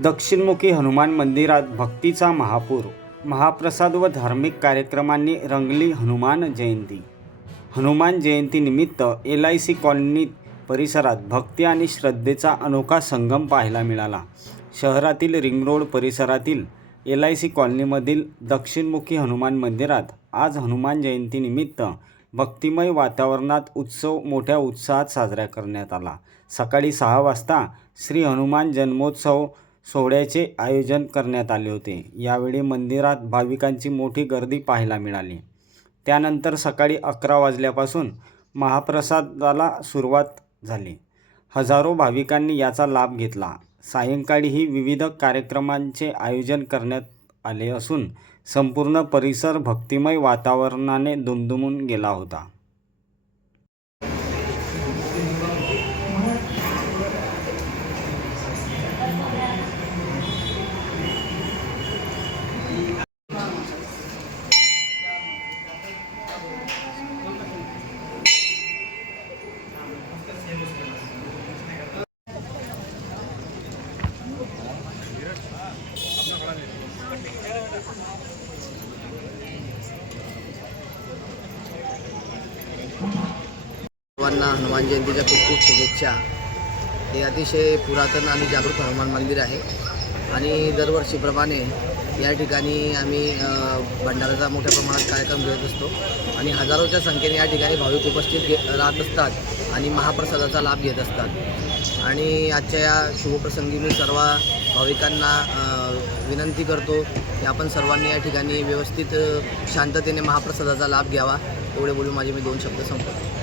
दक्षिणमुखी हनुमान मंदिरात भक्तीचा महापूर. महाप्रसाद व धार्मिक कार्यक्रमांनी रंगली हनुमान जयंती. हनुमान जयंतीनिमित्त LIC कॉलनी परिसरात भक्ती आणि श्रद्धेचा अनोखा संगम पाहायला मिळाला. शहरातील रिंग रोड परिसरातील LIC कॉलनीमधील दक्षिणमुखी हनुमान मंदिरात आज हनुमान जयंतीनिमित्त भक्तिमय वातावरणात उत्सव मोठ्या उत्साहात साजरा करण्यात आला. सकाळी 6 वाजता श्री हनुमान जन्मोत्सव सोहळ्याचे आयोजन करण्यात आले होते. यावेळी मंदिरात भाविकांची मोठी गर्दी पाहायला मिळाली. त्यानंतर सकाळी 11 वाजल्यापासून महाप्रसादाला सुरुवात झाली. हजारो भाविकांनी याचा लाभ घेतला. सायंकाळीही विविध कार्यक्रमांचे आयोजन करण्यात आले असून संपूर्ण परिसर भक्तिमय वातावरणाने दुमदुमून गेला होता. सर्वांना हनुमान जयंतीच्या खूप खूप शुभेच्छा. हे अतिशय पुरातन आणि जागृत हनुमान मंदिर आहे आणि दरवर्षीप्रमाणे या ठिकाणी आम्ही भंडाराचा मोठ्या प्रमाणात कार्यक्रम घेत असतो आणि हजारोच्या संख्येने या ठिकाणी भाविक उपस्थित राहत असतात आणि महाप्रसादाचा लाभ घेत असतात. आणि आजच्या या शुभप्रसंगी मी सर्व भाविकांना विनंती करतो की आपण सर्वांनी या ठिकाणी व्यवस्थित शांततेने महाप्रसादाचा लाभ घ्यावा. एवढे बोलून माझे मी 2 शब्द संपवतो.